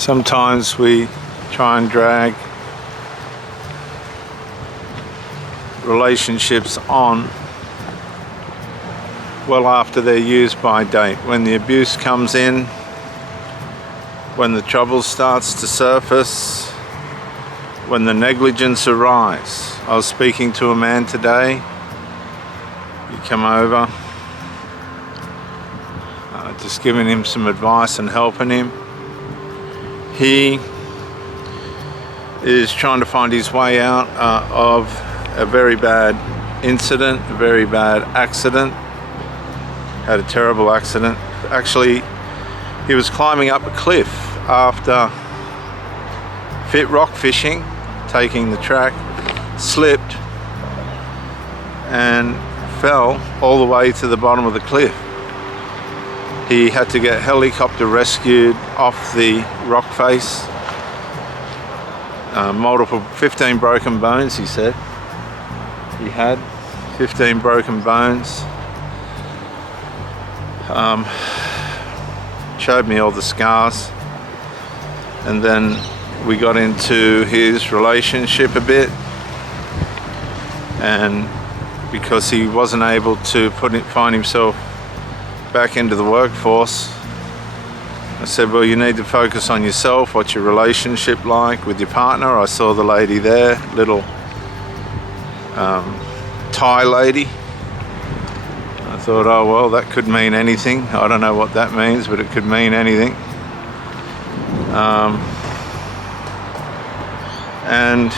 Sometimes we try and drag relationships on well after their use by date. When the abuse comes in, when the trouble starts to surface, when the negligence arises. I was speaking to a man today. He came over, just giving him some advice and helping him. He is trying to find his way out of a very bad incident, a very bad accident. Had a terrible accident. Actually, he was climbing up a cliff after rock fishing, taking the track, slipped and fell all the way to the bottom of the cliff. He had to get helicopter rescued off the rock face. 15 broken bones, he said. He had 15 broken bones. Showed me all the scars. And then we got into his relationship a bit. And because he wasn't able to find himself back into the workforce, I said, well, you need to focus on yourself. What's your relationship like with your partner? I saw the lady there, little Thai lady. I thought, oh well, that could mean anything. I don't know what that means, but it could mean anything. And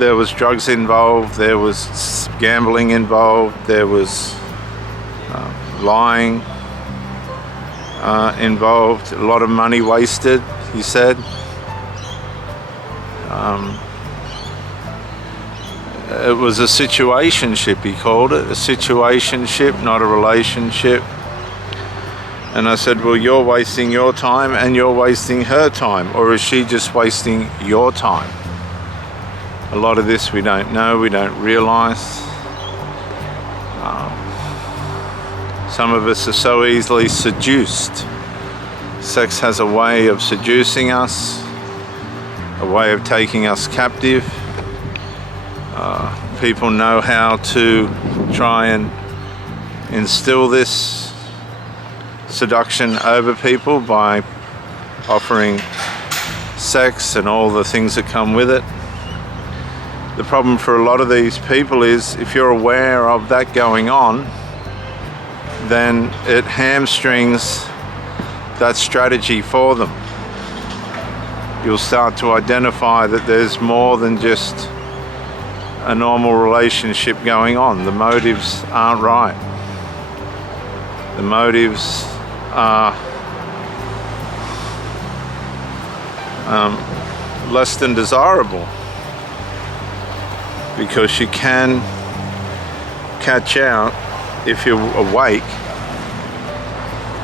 there was drugs involved, there was gambling involved, there was lying involved, a lot of money wasted, he said. It was a situationship, he called it, a situationship, not a relationship. And I said, well, you're wasting your time and you're wasting her time, or is she just wasting your time? A lot of this we don't know, we don't realize. Some of us are so easily seduced. Sex has a way of seducing us, a way of taking us captive. People know how to try and instill this seduction over people by offering sex and all the things that come with it. The problem for a lot of these people is if you're aware of that going on, then it hamstrings that strategy for them. You'll start to identify that there's more than just a normal relationship going on. The motives aren't right. The motives are less than desirable, because you can catch out, if you're awake,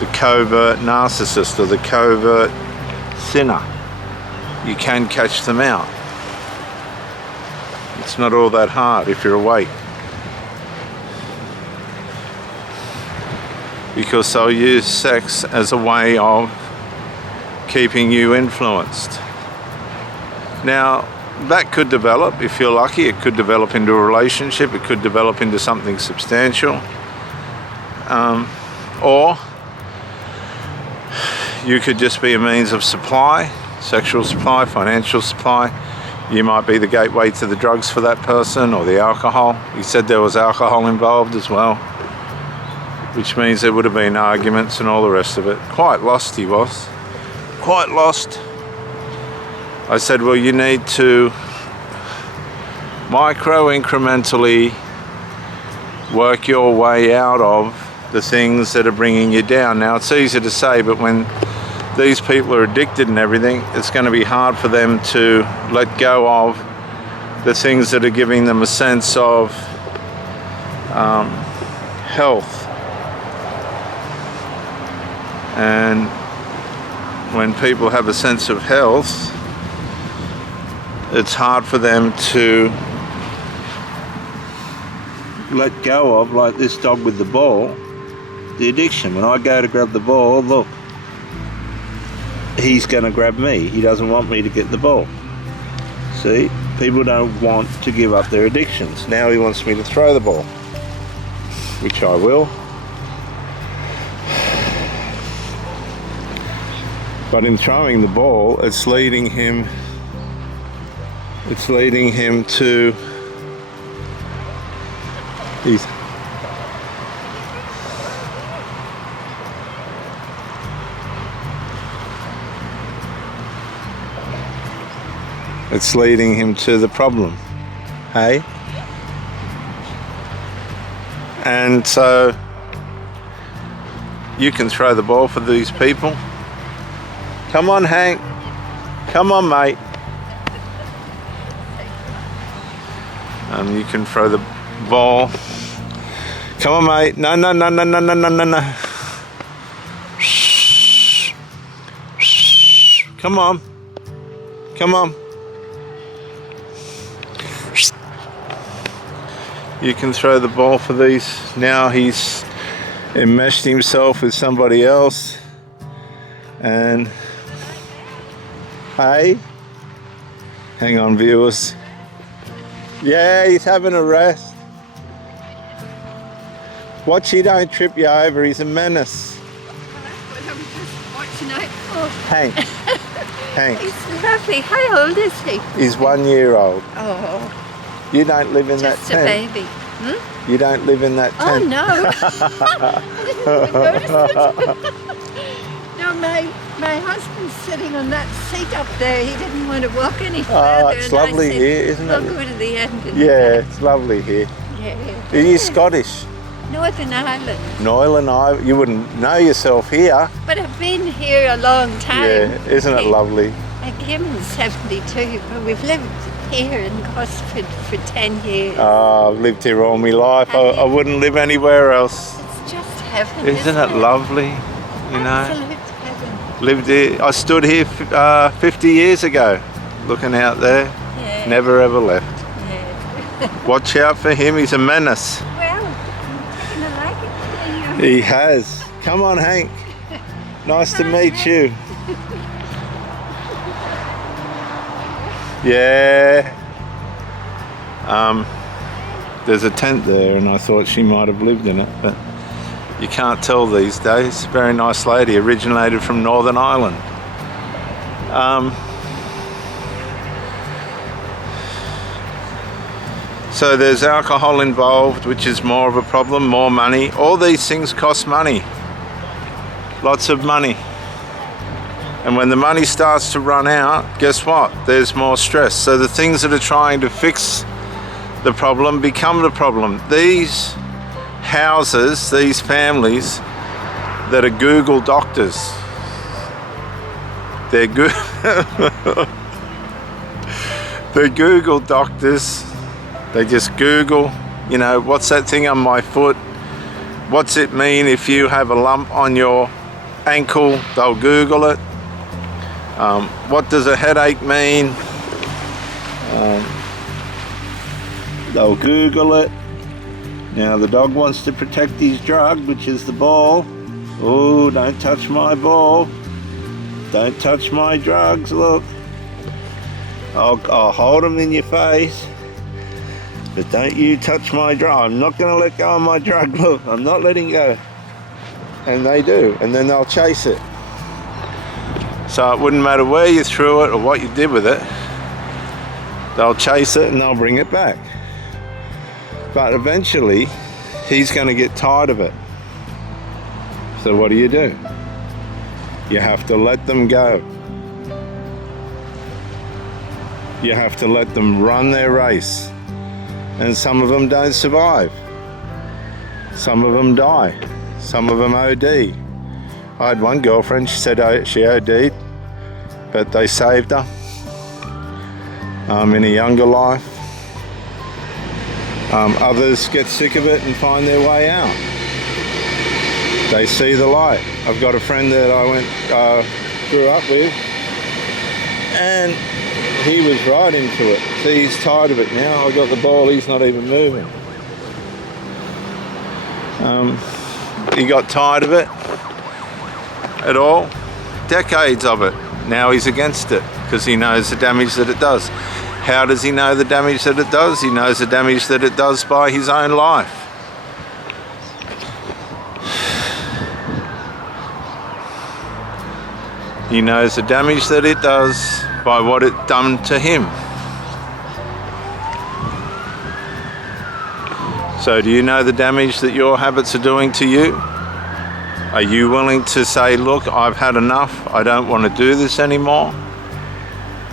the covert narcissist or the covert sinner. You can catch them out. It's not all that hard if you're awake, because they'll use sex as a way of keeping you influenced. Now, that could develop, if you're lucky, it could develop into a relationship, it could develop into something substantial. Or you could just be a means of supply, sexual supply, financial supply. You might be the gateway to the drugs for that person, or the alcohol. He said there was alcohol involved as well, which means there would have been arguments and all the rest of it. Quite lost he was. Quite lost. I said, well, you need to micro-incrementally work your way out of the things that are bringing you down. Now, it's easy to say, but when these people are addicted and everything, it's going to be hard for them to let go of the things that are giving them a sense of health. And when people have a sense of health, it's hard for them to let go of, like this dog with the ball, the addiction. When I go to grab the ball, look, he's going to grab me. He doesn't want me to get the ball. See, people don't want to give up their addictions. Now he wants me to throw the ball, which I will. But in throwing the ball, it's leading him to these. It's leading him to the problem, hey? And so you can throw the ball for these people. Come on, Hank. Come on, mate. You can throw the ball. Come on, mate. No, no, no, no, no, no, no, no, no. Shh. Shh. Come on. Come on. You can throw the ball for these. Now he's enmeshed himself with somebody else. And hey, hang on, viewers. Yeah, he's having a rest. Watch he don't trip you over, he's a menace. That's what I'm just watching out for. Hank. Hank. He's lovely. How old is he? He's 1 year old. Oh. You don't live in that Just tent. a baby. Hmm? You don't live in that Oh tent. no. I didn't even notice it. No, my husband's sitting on that seat up there. He didn't want to walk any further. Oh, it's and I lovely said, here, isn't I'll it? go to the end. And Yeah, it's lovely here. Yeah. Are you Scottish? Northern Ireland. Northern Ireland. You wouldn't know yourself here. But I've been here a long time. Yeah, isn't it lovely? I came in 72, but we've lived here in Gosford for 10 years. Oh, I've lived here all my life. I wouldn't live anywhere else. It's just heaven. Isn't it lovely? You know, Absolute heaven. lived here. I stood here 50 years ago, looking out there. Yeah. Never ever left. Yeah. Watch out for him. He's a menace. Well, I'm gonna like it. He has. Come on, Hank. Nice to meet you. Yeah. There's a tent there, and I thought she might have lived in it, but you can't tell these days. Very nice lady, originated from Northern Ireland. So there's alcohol involved, which is more of a problem, more money. All these things cost money. Lots of money. And when the money starts to run out, guess what? There's more stress. So the things that are trying to fix the problem become the problem. These houses, these families that are Google doctors, they're Google doctors. They just Google, you know, what's that thing on my foot? What's it mean if you have a lump on your ankle? They'll Google it. What does a headache mean? They'll Google it. Now the dog wants to protect his drug, which is the ball. Oh, don't touch my ball. Don't touch my drugs, look. I'll hold them in your face. But don't you touch my drug. I'm not going to let go of my drug. Look, I'm not letting go. And they do. And then they'll chase it. So it wouldn't matter where you threw it or what you did with it. They'll chase it and they'll bring it back. But eventually, he's going to get tired of it. So what do? You have to let them go. You have to let them run their race. And some of them don't survive. Some of them die. Some of them OD. I had one girlfriend, she said she OD'd, but they saved her in a younger life. Others get sick of it and find their way out. They see the light. I've got a friend that I grew up with, and he was right into it. See, he's tired of it now. I got the ball, he's not even moving. He got tired of it at all. Decades of it. Now he's against it because he knows the damage that it does. How does he know the damage that it does? He knows the damage that it does by his own life. He knows the damage that it does by what it done to him. So do you know the damage that your habits are doing to you? Are you willing to say, look, I've had enough, I don't want to do this anymore?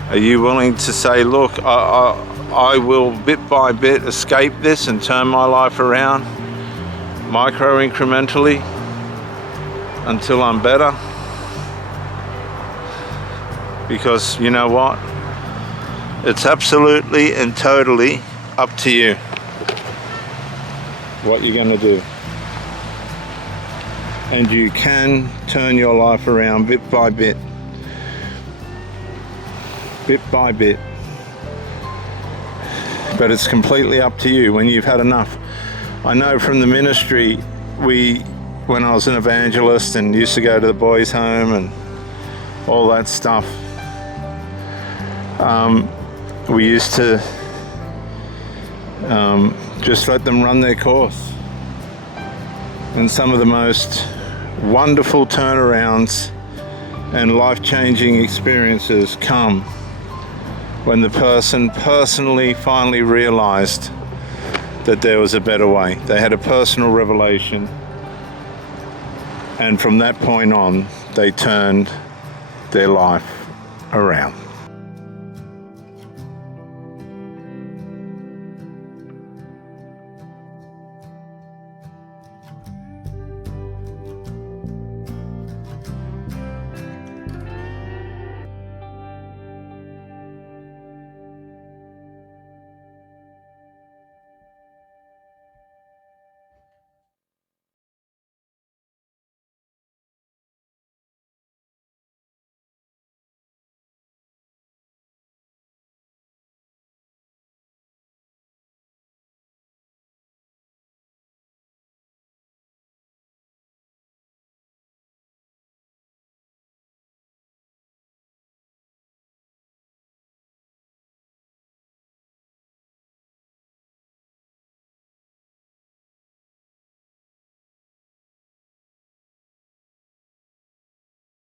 Are you willing to say, look, I will bit by bit escape this and turn my life around, micro-incrementally, until I'm better? Because you know what? It's absolutely and totally up to you what you're going to do. And you can turn your life around bit by bit. Bit by bit. But it's completely up to you when you've had enough. I know from the ministry, when I was an evangelist and used to go to the boys' home and all that stuff, we used to just let them run their course. And some of the most wonderful turnarounds and life-changing experiences come when the person personally finally realized that there was a better way. They had a personal revelation, and from that point on, they turned their life around.